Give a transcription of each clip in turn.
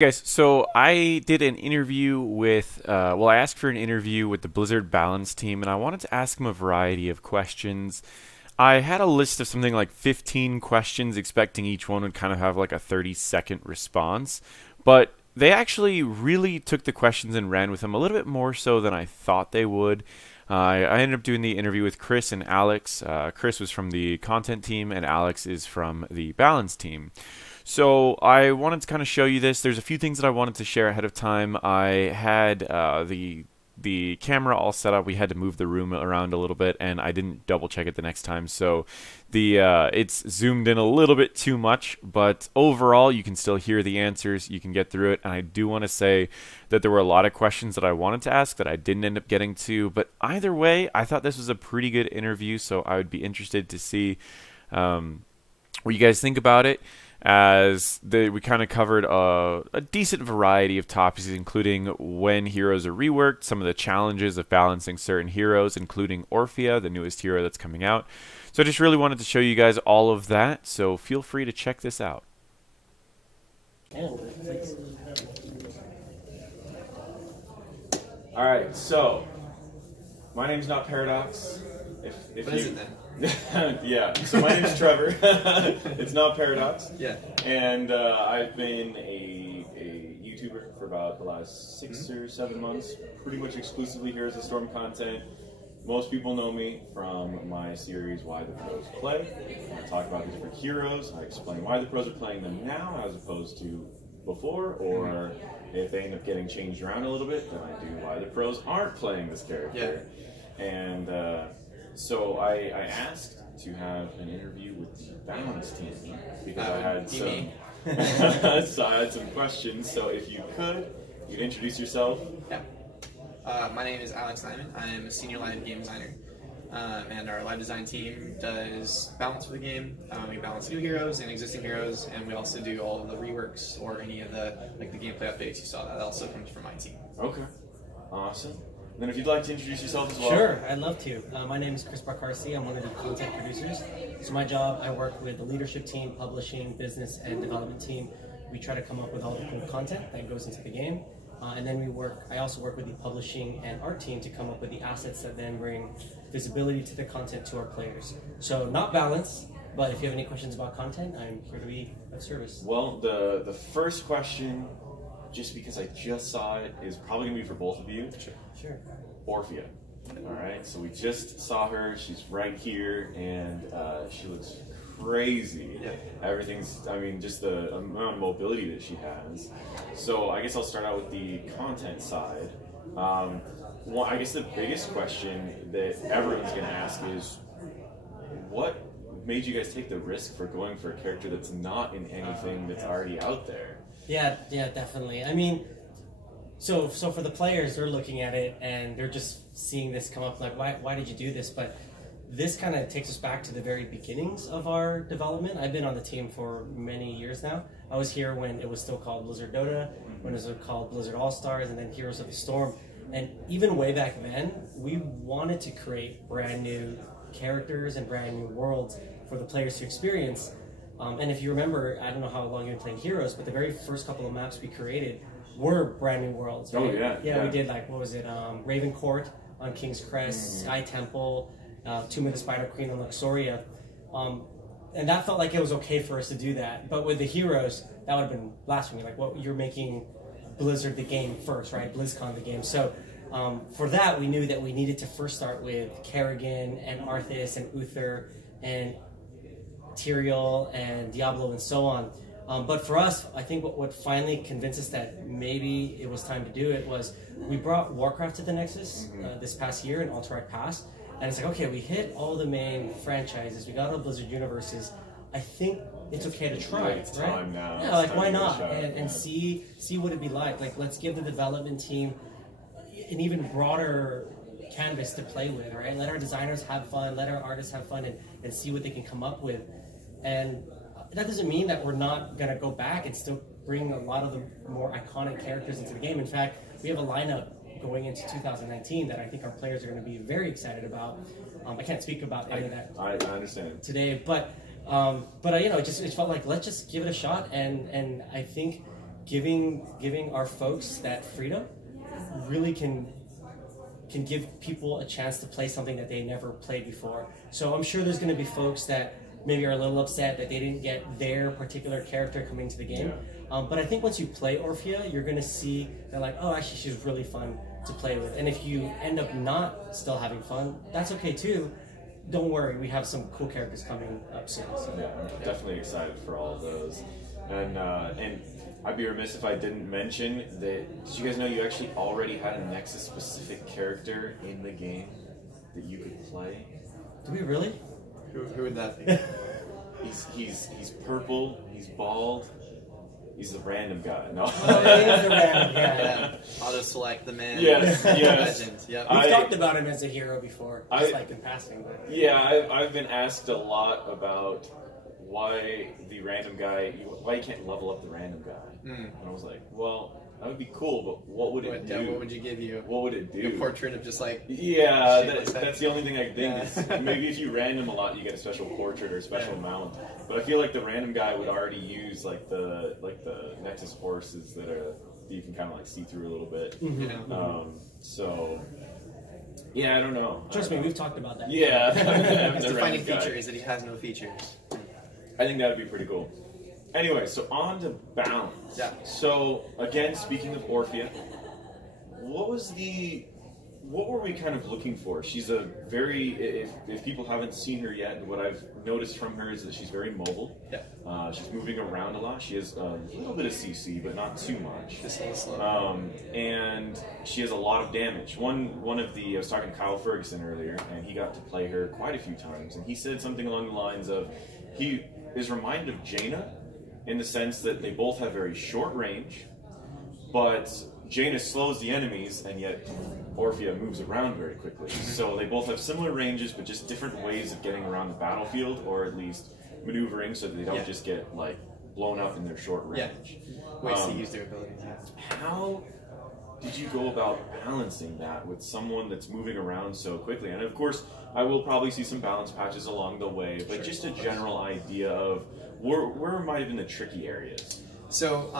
Guys, so I did an interview with, I asked for an interview with the Blizzard Balance team, and I wanted to ask them a variety of questions. I had a list of something like 15 questions, expecting each one would kind of have like a 30-second response, but they actually really took the questions and ran with them a little bit more so than I thought they would. I ended up doing the interview with Chris and Alex. Chris was from the content team, and Alex is from the balance team. So I wanted to kind of show you this. There's a few things that I wanted to share ahead of time. I had the camera all set up. We had to move the room around a little bit, and I didn't double check it the next time. So it's zoomed in a little bit too much, but overall you can still hear the answers. You can get through it, and I do want to say that there were a lot of questions that I wanted to ask that I didn't end up getting to. But either way, I thought this was a pretty good interview, so I would be interested to see what you guys think about it. We kind of covered a decent variety of topics, including when heroes are reworked, some of the challenges of balancing certain heroes, including Orphea, the newest hero that's coming out. So I just really wanted to show you guys all of that, so feel free to check this out. Alright, so my name's NotParadox. What is it then? Yeah, so my name's Trevor. It's NotParadox. Yeah. And I've been a YouTuber for about the last 6 or 7 months, pretty much exclusively Heroes of Storm content. Most people know me from my series Why the Pros Play. I talk about the different heroes, I explain why the pros are playing them now as opposed to before, or if they end up getting changed around a little bit, then I do why the pros aren't playing this character. Yeah. And so I asked to have an interview with the balance team because I had so I had some questions. So if you could, you'd introduce yourself. Yeah. My name is Alex Neyman. I'm a senior live game designer, and our live design team does balance for the game. We balance new heroes and existing heroes, and we also do all of the reworks or any of the the gameplay updates you saw. That also comes from my team. Okay, awesome. And then if you'd like to introduce yourself as well. Sure, I'd love to. My name is Barcarse. I'm one of the content producers. So my job, I work with the leadership team, publishing, business, and development team. We try to come up with all the cool content that goes into the game. And then I also work with the publishing and art team to come up with the assets that then bring visibility to the content to our players. So not balance, but if you have any questions about content, I'm here to be of service. Well, the first question, just because I just saw it, is probably going to be for both of you. Sure. Orphea. Alright, so we just saw her. She's right here, and she looks crazy. Yeah. Everything's, I mean, just the amount of mobility that she has. So I guess I'll start out with the content side. I guess the biggest question that everyone's going to ask is, what made you guys take the risk for going for a character that's not in anything that's already out there? Yeah, definitely. I mean, so for the players, they're looking at it and they're just seeing this come up like, why did you do this? But this kind of takes us back to the very beginnings of our development. I've been on the team for many years now. I was here when it was still called Blizzard Dota, when it was called Blizzard All-Stars, and then Heroes of the Storm. And even way back then, we wanted to create brand new characters and brand new worlds for the players to experience. And if you remember, I don't know how long you've been playing Heroes, but the very first couple of maps we created were brand new worlds. Right? Oh yeah. Yeah, we did like, what was it, Raven Court on King's Crest, Sky Temple, Tomb of the Spider Queen and Luxoria. And that felt like it was okay for us to do that. But with the heroes, that would have been blasphemy. Like, what, you're making Blizzard the game first, right? BlizzCon the game. So for that, we knew that we needed to first start with Kerrigan and Arthas and Uther and Tyrael and Diablo and so on. But for us, I think what finally convinced us that maybe it was time to do it was we brought Warcraft to the Nexus this past year in Alterac Pass. And it's like, okay, we hit all the main franchises, we got all Blizzard universes. I think it's okay to try, it's time now. Yeah, like why not? And see what it'd be like. Like, let's give the development team an even broader canvas to play with, right? Let our designers have fun, let our artists have fun, and see what they can come up with. And that doesn't mean that we're not gonna go back and still bring a lot of the more iconic characters into the game. In fact, we have a lineup going into 2019 that I think our players are going to be very excited about. I can't speak about any of that I understand today, but you know, it felt like let's just give it a shot, and I think giving our folks that freedom really can give people a chance to play something that they never played before. So I'm sure there's going to be folks that maybe are a little upset that they didn't get their particular character coming to the game. But I think once you play Orphea, you're going to see that like, oh, actually she's really fun to play with. And if you end up not still having fun, that's okay too. Don't worry, we have some cool characters coming up soon. So. Yeah, I'm definitely excited for all of those. And I'd be remiss if I didn't mention that, did you guys know you actually already had a Nexus-specific character in the game that you could play? Do we really? Who would that be? He's purple, he's bald, he's the random guy. No. Oh, he is the random guy. Yeah. Auto select the man. Yes, yes. Legend. Yep. We've talked about him as a hero before, just like in passing. But. Yeah, I've been asked a lot about why the random guy, why you can't level up the random guy. And I was like, well, that would be cool, but what would it do? What would you give you? What would it do? A portrait of just like... Yeah, that's the only thing I think. Is maybe if you random a lot, you get a special portrait or a special mount. But I feel like the random guy would already use like the Nexus horses that you can kind of like see through a little bit. So yeah, I don't know. Trust me, we've talked about that. Yeah, his defining feature is that he has no features. I think that would be pretty cool. Anyway, so on to balance. Yeah. So again, speaking of Orphea, what were we kind of looking for? She's a very, if people haven't seen her yet, what I've noticed from her is that she's very mobile. Yeah. She's moving around a lot. She has a little bit of CC, but not too much. Just a little slow. And she has a lot of damage. I was talking to Kyle Ferguson earlier, and he got to play her quite a few times, and he said something along the lines of, he is reminded of Jaina, in the sense that they both have very short range, but Jaina slows the enemies, and yet Orphea moves around very quickly. So they both have similar ranges, but just different ways of getting around the battlefield, or at least maneuvering so that they don't just get like blown up in their short range. Ways to use their abilities. How did you go about balancing that with someone that's moving around so quickly? And of course, I will probably see some balance patches along the way, but just a general idea of where might have been the tricky areas. So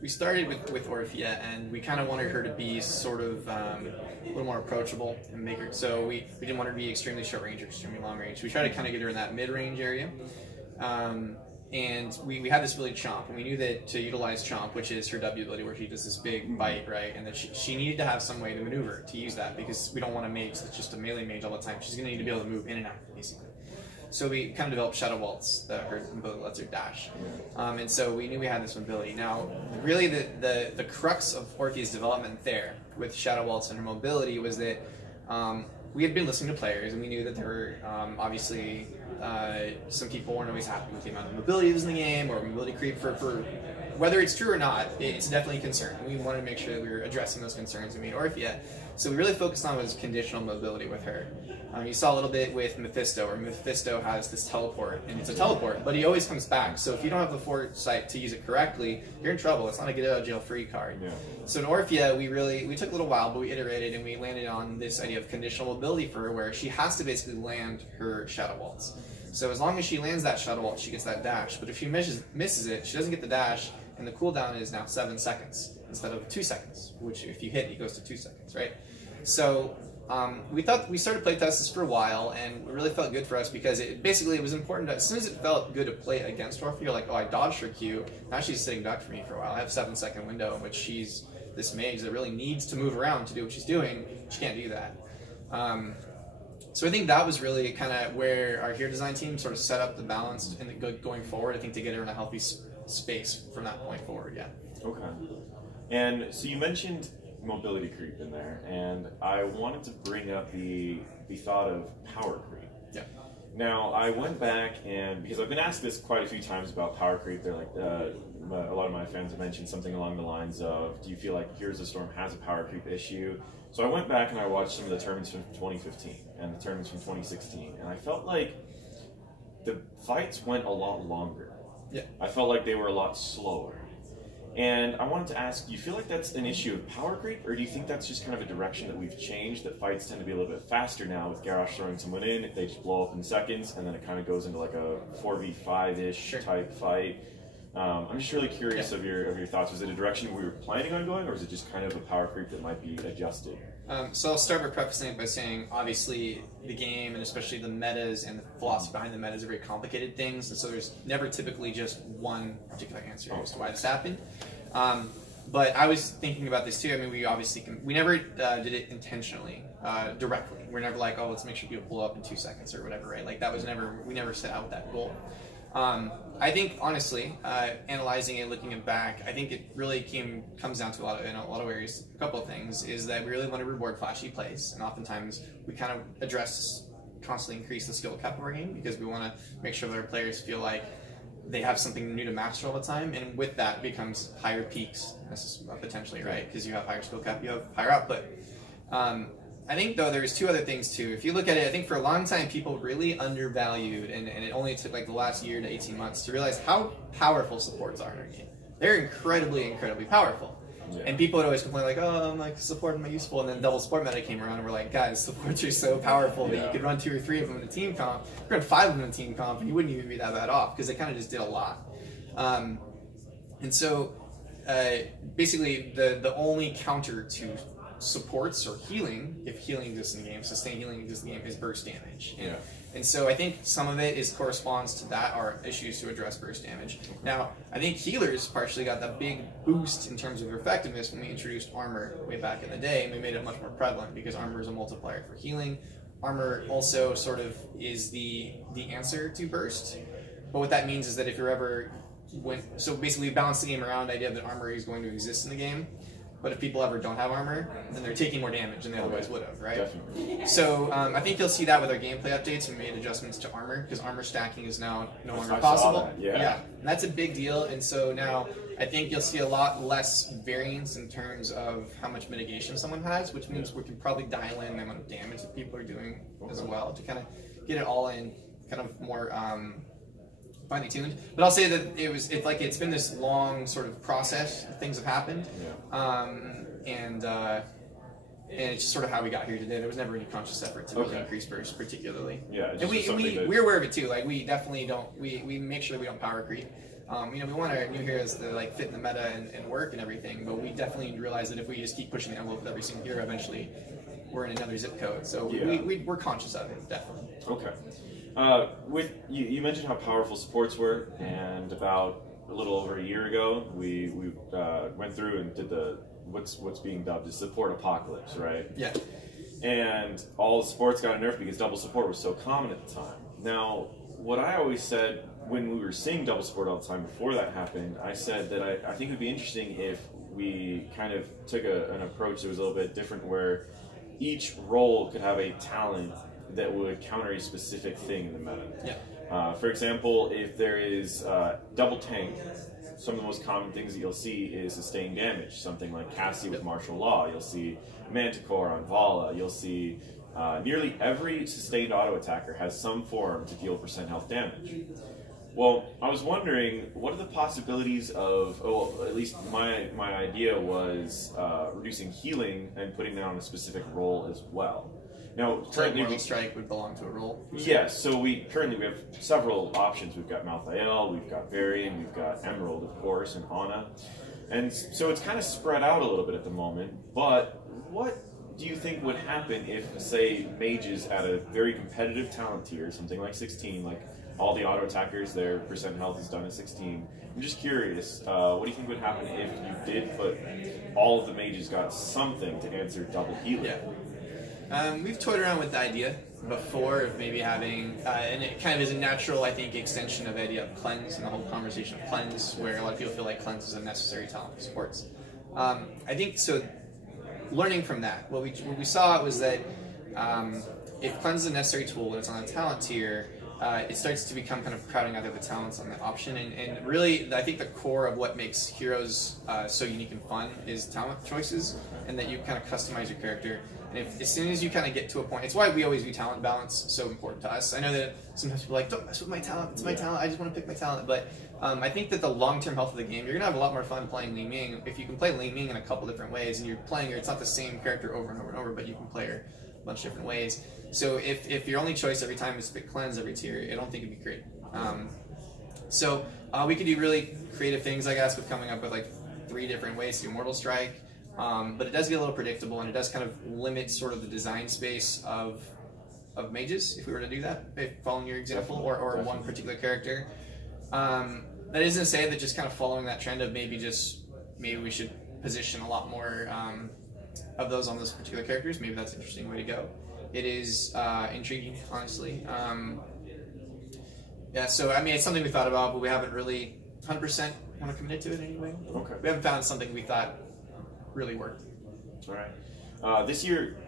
we started with Orphea, and we kind of wanted her to be sort of a little more approachable and make her. So we didn't want her to be extremely short range or extremely long range. We tried to kind of get her in that mid range area. And we had this ability Chomp, and we knew that to utilize Chomp, which is her W ability where she does this big bite, right? And that she needed to have some way to maneuver to use that, because we don't want a mage that's just a melee mage all the time. She's going to need to be able to move in and out, basically. So we kind of developed Shadow Waltz, her ability lets her dash. And so we knew we had this ability. Now, really the crux of Orphea's development there with Shadow Waltz and her mobility was that we had been listening to players, and we knew that there were obviously some people weren't always happy with the amount of mobility that was in the game, or mobility creep for whether it's true or not, it's definitely a concern. We wanted to make sure that we were addressing those concerns in Orphea. So we really focused on was conditional mobility with her. You saw a little bit with Mephisto, where Mephisto has this teleport, and it's a teleport, but he always comes back. So if you don't have the foresight to use it correctly, you're in trouble. It's not a get out of jail free card. Yeah. So in Orphea, we took a little while, but we iterated, and we landed on this idea of conditional mobility for her, where she has to basically land her Shadow Waltz. So as long as she lands that Shadow Waltz, she gets that dash. But if she misses it, she doesn't get the dash, and the cooldown is now 7 seconds instead of 2 seconds, which if you hit, it goes to 2 seconds, right? So we started playtest this for a while, and it really felt good for us because it was important that as soon as it felt good to play against Orphea, you're like, oh, I dodged her Q, now she's sitting duck for me for a while. I have a 7-second window in which she's this mage that really needs to move around to do what she's doing. She can't do that. So I think that was really kind of where our hero design team sort of set up the balance and going forward, I think, to get her in a healthy space from that point forward, yeah. Okay. And so you mentioned mobility creep in there, and I wanted to bring up the thought of power creep. Yeah. Now, I went back, and because I've been asked this quite a few times about power creep, they're like, a lot of my fans have mentioned something along the lines of, do you feel like Heroes of the Storm has a power creep issue? So I went back and I watched some of the tournaments from 2015 and the tournaments from 2016, and I felt like the fights went a lot longer. Yeah. I felt like they were a lot slower. And I wanted to ask, do you feel like that's an issue of power creep, or do you think that's just kind of a direction that we've changed, that fights tend to be a little bit faster now with Garrosh throwing someone in, they just blow up in seconds, and then it kind of goes into like a 4v5-ish type fight? I'm just really curious of your thoughts. Was it a direction we were planning on going, or is it just kind of a power creep that might be adjusted? So I'll start by prefacing it by saying, obviously, the game, and especially the metas and the philosophy behind the metas, are very complicated things, and so there's never typically just one particular answer as to why this happened. But I was thinking about this too. I mean, we never did it intentionally, directly. We're never like, oh, let's make sure people pull up in 2 seconds or whatever, right? Like that was never, we never set out that goal. I think honestly, analyzing it, looking it back, I think it really comes down to in a lot of areas. A couple of things is that we really want to reward flashy plays, and oftentimes we kind of constantly increase the skill cap of our game because we want to make sure that our players feel like they have something new to master all the time, and with that becomes higher peaks potentially, right? Because you have higher skill cap, you have higher output. I think though there's two other things too. If you look at it, I think for a long time people really undervalued, and it only took like the last year to 18 months to realize how powerful supports are in our game. They're incredibly, incredibly powerful. Yeah. And people would always complain like, oh, I'm like, support am I useful? And then double support meta came around and we're like, guys, supports are so powerful that you could run 2 or 3 of them in a team comp, you could run 5 of them in a team comp, and you wouldn't even be that bad off because they kind of just did a lot. And so basically the only counter to supports or healing, if healing exists in the game, sustained healing exists in the game, is burst damage. And so I think some of it corresponds to that, are issues to address burst damage. Now, I think healers partially got that big boost in terms of their effectiveness when we introduced armor way back in the day, and we made it much more prevalent because armor is a multiplier for healing. Armor also sort of is the answer to burst. But what that means is that if you're ever so basically we balance the game around the idea that armor is going to exist in the game. But if people ever don't have armor, then they're taking more damage than they otherwise would have, right? Definitely. So I think you'll see that with our gameplay updates. We made adjustments to armor because armor stacking is now no longer possible. Yeah, and that's a big deal. And so now I think you'll see a lot less variance in terms of how much mitigation someone has, which means we can probably dial in the amount of damage that people are doing as well to kind of get it all in kind of more finely tuned. But I'll say that it's been this long sort of process. Things have happened, and it's just sort of how we got here today. There was never any conscious effort to really increase burst, particularly. Yeah, and we're aware of it too. Like we definitely don't. We make sure that we don't power creep. We want our new heroes to like fit in the meta and work and everything. But we definitely realize that if we just keep pushing the envelope with every single hero, eventually we're in another zip code. So we're conscious of it, definitely. Okay. You mentioned how powerful supports were, and about a little over a year ago, we went through and did what's being dubbed as support apocalypse, right? Yeah. And all the supports got nerfed because double support was so common at the time. Now, what I always said when we were seeing double support all the time before that happened, I said that I think it would be interesting if we kind of took an approach that was a little bit different, where each role could have a talent that would counter a specific thing in the meta. Yeah. For example, if there is double tank, some of the most common things that you'll see is sustained damage. Something like Cassie with martial law. You'll see Manticore on Vala. You'll see nearly every sustained auto attacker has some form to deal % health damage. Well, I was wondering, what are the possibilities of, at least my idea was reducing healing and putting that on a specific role as well. Now, currently, Mortal Strike would belong to a role. Yes, so we have several options. We've got Malthael, we've got Varian, we've got Emerald, of course, and Ana. And so it's kind of spread out a little bit at the moment, but what do you think would happen if, say, mages at a very competitive talent tier, something like 16, like all the auto attackers, their % health is done at 16. I'm just curious, what do you think would happen if you did put all of the mages got something to answer double healing? Yeah. We've toyed around with the idea before of maybe having, and it kind of is a natural, I think, extension of the idea of cleanse and the whole conversation of cleanse, where a lot of people feel like cleanse is a necessary talent for sports. I think so. Learning from that, what we saw was that if cleanse is a necessary tool and it's on a talent tier, it starts to become kind of crowding out the other talents on that option. And really, I think the core of what makes heroes so unique and fun is talent choices, and that you kind of customize your character. And as soon as you kind of get to a point, it's why we always view talent balance so important to us. I know that sometimes people are like, don't mess with my talent, it's my talent, I just want to pick my talent. But I think that the long-term health of the game, you're going to have a lot more fun playing Li Ming if you can play Li Ming in a couple different ways, and you're playing her, it's not the same character over and over and over, but you can play her a bunch of different ways. So if your only choice every time is to pick cleanse every tier, I don't think it'd be great. So we could do really creative things, I guess, with coming up with like 3 different ways to do Mortal Strike. But it does get a little predictable, and it does kind of limit sort of the design space of mages, if we were to do that, following your example, or one particular character. That isn't to say that just kind of following that trend of maybe we should position a lot more of those on those particular characters. Maybe that's an interesting way to go. It is intriguing, honestly. Yeah, so I mean, it's something we thought about, but we haven't really 100% want to commit to it anyway. Okay. We haven't found something we thought really worked. All right. This year,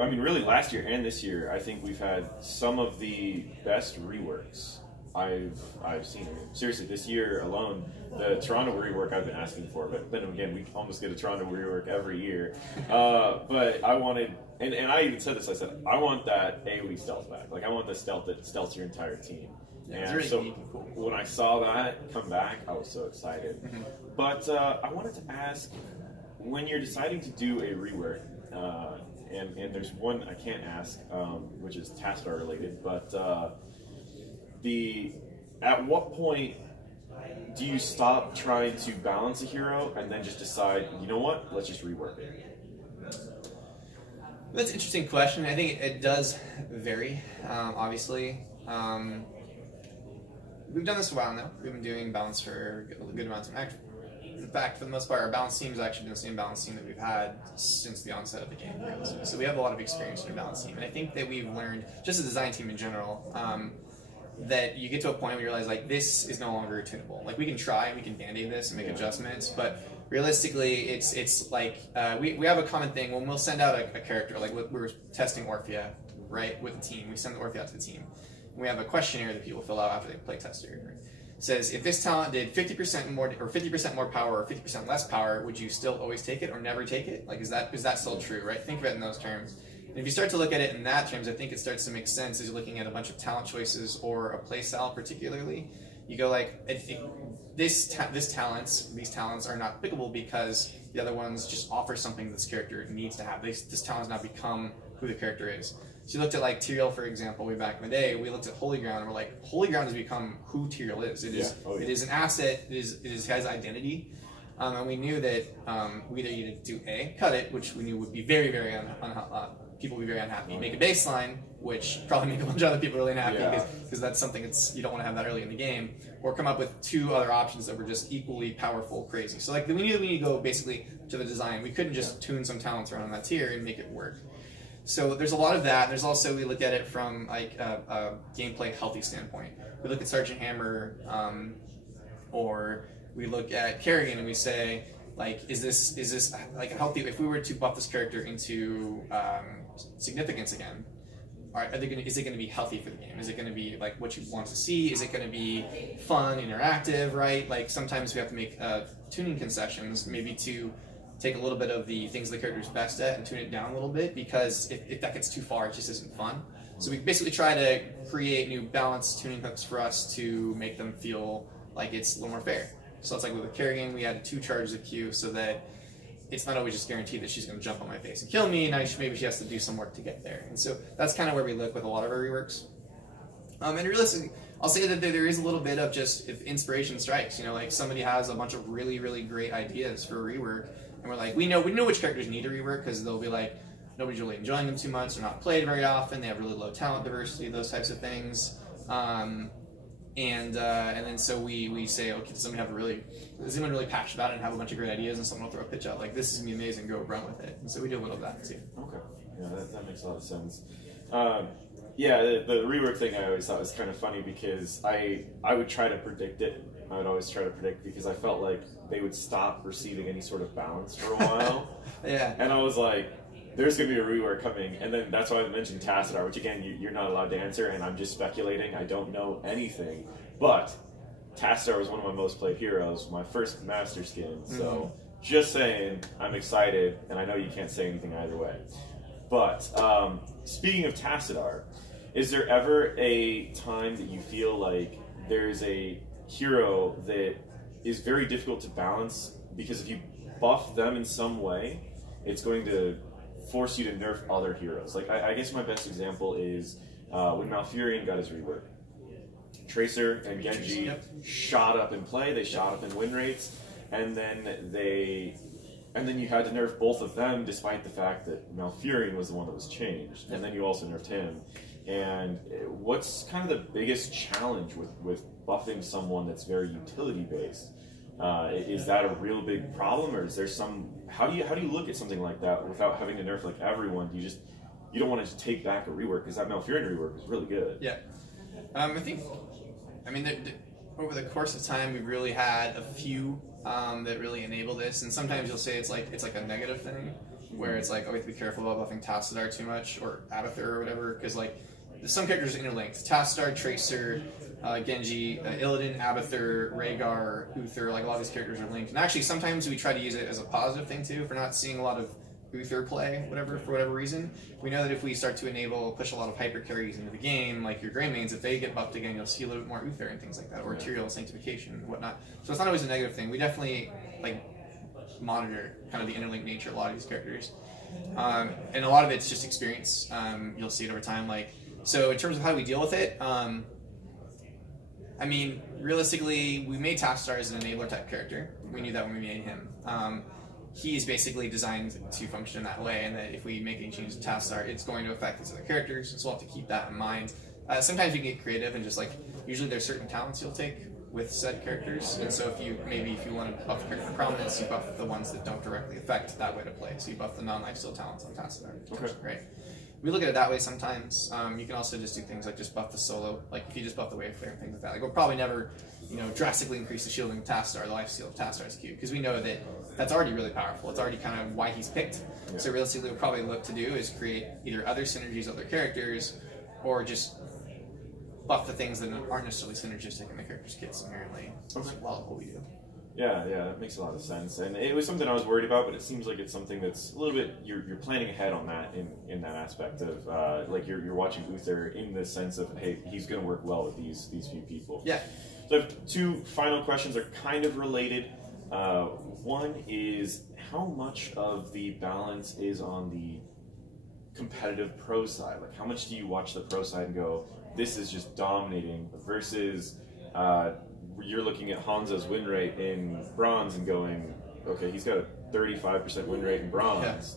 I mean, really last year and this year, I think we've had some of the best reworks I've seen. I mean, seriously, this year alone, the Toronto rework I've been asking for, but then again, we almost get a Toronto rework every year. But I wanted, and I even said this, I said, I want that AoE stealth back. Like, I want the stealth that stealths your entire team. Yeah, and really so cool. when I saw that come back, I was so excited. Mm-hmm. But I wanted to ask, when you're deciding to do a rework, and there's one I can't ask, which is taskbar related, but at what point do you stop trying to balance a hero and then just decide, you know what, let's just rework it? That's an interesting question. I think it does vary, obviously. We've done this a while now. We've been doing balance for a good amount of time. In fact, for the most part, our balance team has actually been the same balance team that we've had since the onset of the game. So we have a lot of experience in our balance team. And I think that we've learned, just as a design team in general, that you get to a point where you realize, like, this is no longer tunable. Like, we can try, we can band-aid this and make adjustments, but realistically, it's like, we have a common thing. When we'll send out a character, like we were testing Orphea, right, with the team. We send the Orphea out to the team. We have a questionnaire that people fill out after they play tester. Right? It says, if this talent did 50% more or 50% more power or 50% less power, would you still always take it or never take it? Like, is that still true, right? Think of it in those terms. And if you start to look at it in that terms, I think it starts to make sense as you're looking at a bunch of talent choices or a play style particularly. You go like, these talents are not pickable because the other ones just offer something this character needs to have. This talent has now become who the character is. So you looked at like Tyrael, for example, way back in the day. We looked at Holy Ground, and we're like, Holy Ground has become who Tyrael is. It is an asset. It has identity, and we knew that we either needed to do cut it, which we knew would be very, very people would be very unhappy. Make a baseline, which probably make a bunch of other people really unhappy because that's something you don't want to have that early in the game, or come up with 2 other options that were just equally powerful, crazy. So like we knew that we need to go basically to the design. We couldn't just tune some talents around on that tier and make it work. So there's a lot of that. There's also, we look at it from like a gameplay healthy standpoint. We look at Sergeant Hammer, or we look at Kerrigan, and we say, like, is this like healthy? If we were to buff this character into significance again, is it going to be healthy for the game? Is it going to be like what you want to see? Is it going to be fun, interactive, right? Like sometimes we have to make tuning concessions, maybe to take a little bit of the things the character's best at and tune it down a little bit, because if that gets too far, it just isn't fun. So we basically try to create new balanced tuning hooks for us to make them feel like it's a little more fair. So it's like with the Kerrigan, we added 2 charges of Q so that it's not always just guaranteed that she's going to jump on my face and kill me. Now maybe she has to do some work to get there. And so that's kind of where we look with a lot of our reworks. And realistically, I'll say that there is a little bit of just if inspiration strikes. You know, like somebody has a bunch of really, really great ideas for a rework, and we're like, we know which characters need a rework because they'll be like, nobody's really enjoying them too much, they're not played very often, they have really low talent diversity, those types of things. And then so we say, okay, is anyone really passionate about it and have a bunch of great ideas, and someone will throw a pitch out like, this is gonna be amazing, go run with it. And so we do a little of that too. Okay, yeah, that makes a lot of sense. Yeah, the rework thing I always thought was kind of funny because I would try to predict it. I would always try to predict because I felt like they would stop receiving any sort of balance for a while. Yeah. And I was like, there's going to be a rework coming. And then that's why I mentioned Tassadar, which again, you're not allowed to answer, and I'm just speculating. I don't know anything. But Tassadar was one of my most played heroes, my first master skin. So just saying, I'm excited, and I know you can't say anything either way. But speaking of Tassadar, is there ever a time that you feel like there's a hero that is very difficult to balance because if you buff them in some way, it's going to force you to nerf other heroes? Like I guess my best example is when Malfurion got his rework. Tracer and Genji Yep. shot up in play. They shot up in win rates, and then you had to nerf both of them, despite the fact that Malfurion was the one that was changed, and then you also nerfed him. And what's kind of the biggest challenge with buffing someone that's very utility based? Is that a real big problem, or is there some? How do you look at something like that without having to nerf like everyone? You don't want to take back a rework, because that Malfurion rework is really good. Yeah, I mean, over the course of time, we've really had a few that really enable this, and sometimes you'll say it's like a negative thing, where it's like, oh, we have to be careful about buffing Tassadar too much, or Abathur or whatever, because like some characters are interlinked. Tassadar, Tracer, Genji, Illidan, Abathur, Rhaegar, Uther, like a lot of these characters are linked. And actually, sometimes we try to use it as a positive thing too. If we're not seeing a lot of Uther play, for whatever reason, we know that if we start to push a lot of hyper carries into the game, like your Grey Mains, if they get buffed again, you'll see a little bit more Uther and things like that, or Tyrael Sanctification and whatnot. So it's not always a negative thing. We definitely like monitor kind of the interlinked nature of a lot of these characters, and a lot of it's just experience. You'll see it over time. So in terms of how we deal with it, I mean, realistically, we made Tassadar as an enabler type character. We knew that when we made him. He's basically designed to function in that way, and that if we make any changes to Tassadar, it's going to affect these other characters, so we'll have to keep that in mind. Sometimes you get creative and just usually there's certain talents you'll take with said characters, and so if you want to buff the character prominence, you buff the ones that don't directly affect that way to play, so you buff the non-lifesteal talents on Tassadar. Okay. Right. We look at it that way sometimes. You can also just do things like just buff the solo, like if you just buff the wave flare and things like that. Like we'll probably never, drastically increase the shielding of Tassadar, the lifesteal of Tassadar's Q, because we know that that's already really powerful. It's already kind of why he's picked. Yeah. So realistically, what we'll probably look to do is create either other synergies with other characters, or just buff the things that aren't necessarily synergistic in the character's kits inherently. Okay. A lot of what we do. Yeah, that makes a lot of sense, and it was something I was worried about, but it seems like it's something that's a little bit you're planning ahead on that in that aspect of like you're watching Uther in the sense of, hey, he's going to work well with these few people. Yeah. So I have two final questions that are kind of related. One is, how much of the balance is on the competitive pro side? Like, how much do you watch the pro side and go, this is just dominating, versus you're looking at Hanzo's win rate in bronze and going, okay, he's got a 35% win rate in bronze.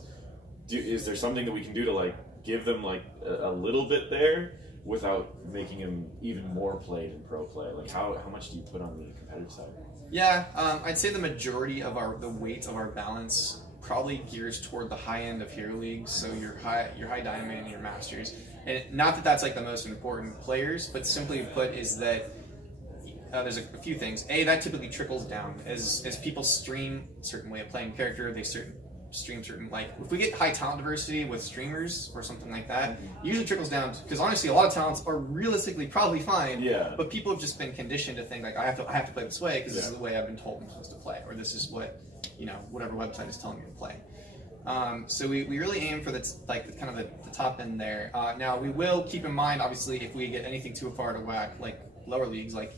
Yeah. Is there something that we can do to give them a little bit there without making him even more played in pro play? Like how much do you put on the competitive side? Yeah, I'd say the majority of the weight of our balance probably gears toward the high end of Hero Leagues, so your high diamond and your masters. And not that that's the most important players, but simply put is that there's a few things. That typically trickles down as people stream a certain way of playing character. They stream certain, if we get high talent diversity with streamers or something like that, it usually trickles down, because honestly a lot of talents are realistically probably fine. Yeah. But people have just been conditioned to think I have to play this way because this is the way I've been told I'm supposed to play, or this is what whatever website is telling me to play. So we really aim for the top end there. Now we will keep in mind, obviously, if we get anything too far to whack, like lower leagues, like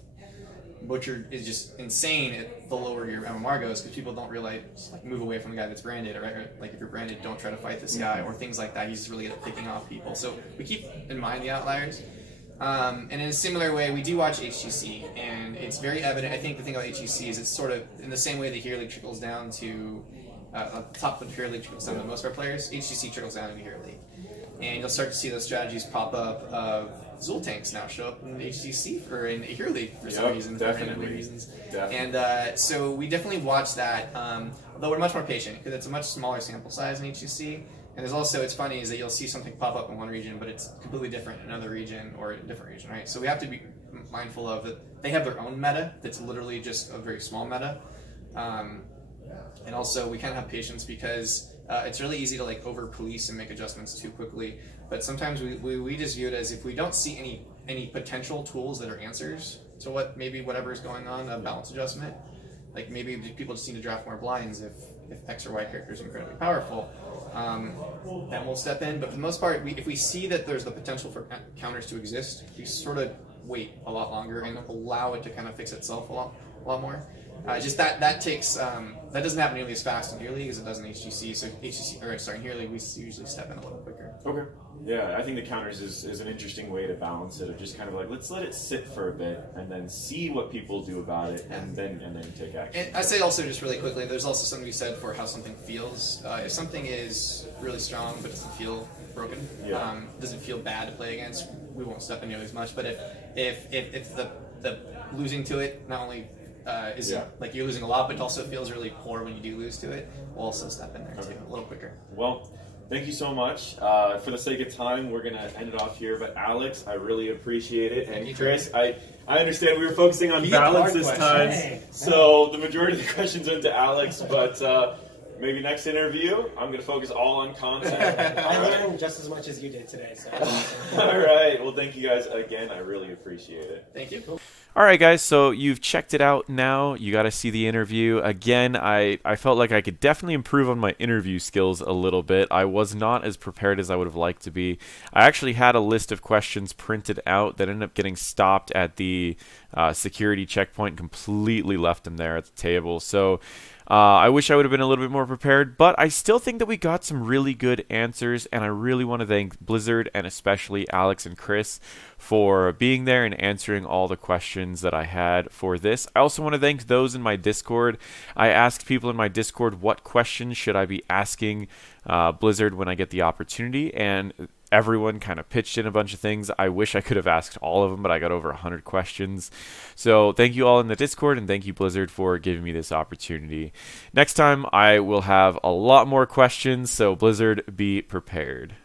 Butcher is just insane at the lower your MMR goes, because people don't realize, move away from the guy that's branded, right? Like if you're branded, don't try to fight this guy, or things like that. He's just really good at picking off people. So we keep in mind the outliers. And in a similar way, we do watch HGC, and it's very evident. I think the thing about HGC is it's sort of in the same way the Hero League trickles down to the top of the Hero League trickles down to most of our players. HGC trickles down to the Hero League, and you'll start to see those strategies pop up of Zul tanks now show up in HGC or in Hero League for some reason, for random reasons. Definitely. And so we definitely watch that, although we're much more patient because it's a much smaller sample size in HGC. And there's also, it's funny, is that you'll see something pop up in one region, but it's completely different in another region or a different region, right? So we have to be mindful of that. They have their own meta that's literally just a very small meta. And also, we can't have patience because it's really easy to over police and make adjustments too quickly. But sometimes we just view it as, if we don't see any potential tools that are answers to whatever is going on, a balance adjustment, like maybe people just need to draft more blinds if X or Y character is incredibly powerful, then we'll step in. But for the most part, if we see that there's the potential for counters to exist, we sort of wait a lot longer and allow it to kind of fix itself a lot more. Just that takes that doesn't happen nearly as fast in Hero League as it does in HGC. So in Hero League we usually step in a little quicker. Okay. Yeah, I think the counters is an interesting way to balance it. Of just kind of like, let's let it sit for a bit and then see what people do about it, and then take action. And I say also just really quickly, there's also something to be said for how something feels. If something is really strong but doesn't feel broken, doesn't feel bad to play against, we won't step into it as much. But if the losing to it not only is like you're losing a lot, but it also feels really poor when you do lose to it, we'll also step in there too, a little quicker. Well, thank you so much. For the sake of time, we're going to end it off here. But Alex, I really appreciate it. And Chris, I understand we were focusing on balance this time. So the majority of the questions went to Alex. But maybe next interview, I'm going to focus all on content. I learned just as much as you did today. So. All right. Well, thank you guys again. I really appreciate it. Thank you. Cool. All right, guys, so you've checked it out now. You got to see the interview. Again, I felt like I could definitely improve on my interview skills a little bit. I was not as prepared as I would have liked to be. I actually had a list of questions printed out that ended up getting stopped at the security checkpoint, completely left them there at the table. So I wish I would have been a little bit more prepared, but I still think that we got some really good answers, and I really want to thank Blizzard and especially Alex and Chris for being there and answering all the questions that I had for this. I also want to thank those in my Discord. I asked people in my Discord what questions should I be asking Blizzard when I get the opportunity, and everyone kind of pitched in a bunch of things. I wish I could have asked all of them, but I got over 100 questions. So thank you all in the Discord, and thank you, Blizzard, for giving me this opportunity. Next time, I will have a lot more questions, so Blizzard, be prepared.